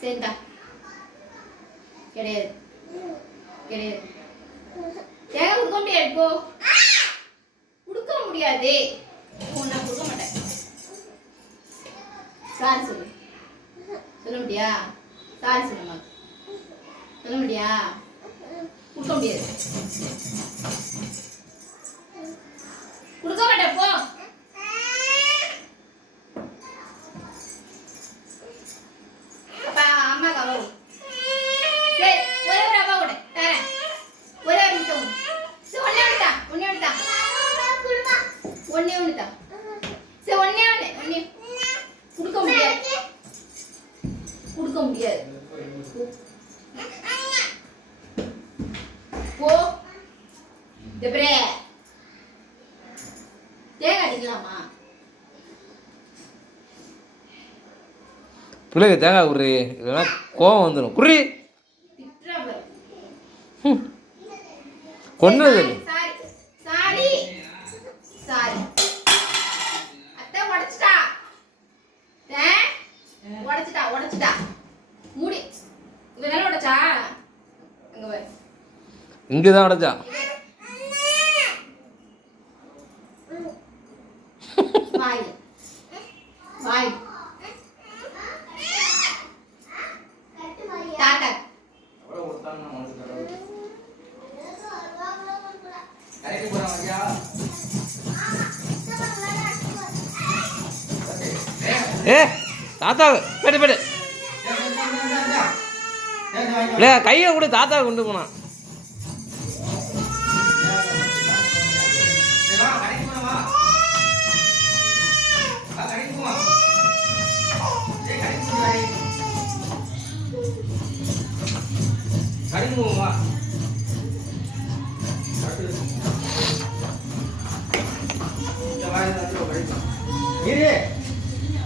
சரிடா. கிடையாது கிடையாது. தேங்காய் கொடுக்க முடியாது. போ. கொடுக்க முடியாது. நான் கொடுக்க மாட்டேன். சாரி சொல்லு. சொல்ல முடியா? சாரி சொல்லுமா. சொல்ல முடியா? கொடுக்க முடியாது. கொடுக்க மாட்டேன். போ. அப்பா அம்மா கவலை. சரி ஒரே ஒரு அப்பா கூட தரேன். ஒரே ஒரு நிமிஷம். சரி ஒன்னே ஒண்ணுதா. ஒன்னே ஒண்ணுதா. ஒன்னே ஒண்ணுதா. சரி ஒன்னே ஒண்ணு. ஒன்னே கொடுக்க முடியாது. கொடுக்க முடியாது. போ. டெப்ரே. தேங்காய் அடிக்கலாமா? பிள்ளைங்க தேங்காய் குர்ரி, இல்லைன்னா கோவம் வந்துடும். குர்ரி கொன்னது. Sorry sorry. அத்தை உடைச்சிட்டா. உடைச்சிட்டா உடைச்சிட்டா. மூடி. இங்க மேல உடைச்சா? அங்க பாரு. இங்கே தான் உடைச்சா. வாய் வாய். தாத்தா ஏ தாத்தா போய்ட்டு போய்ட்டு இல்லை கையை கூட தாத்தா கொண்டு போனான்.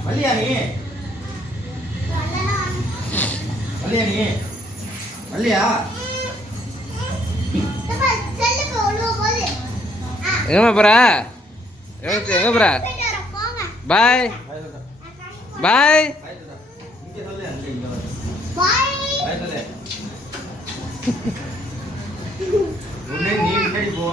மல்லியா நீ மல்லியா நீ மல்லியா எங்கம்மா போற? எங்க போற? பாய் பாய். நீ முன்னாடி போ.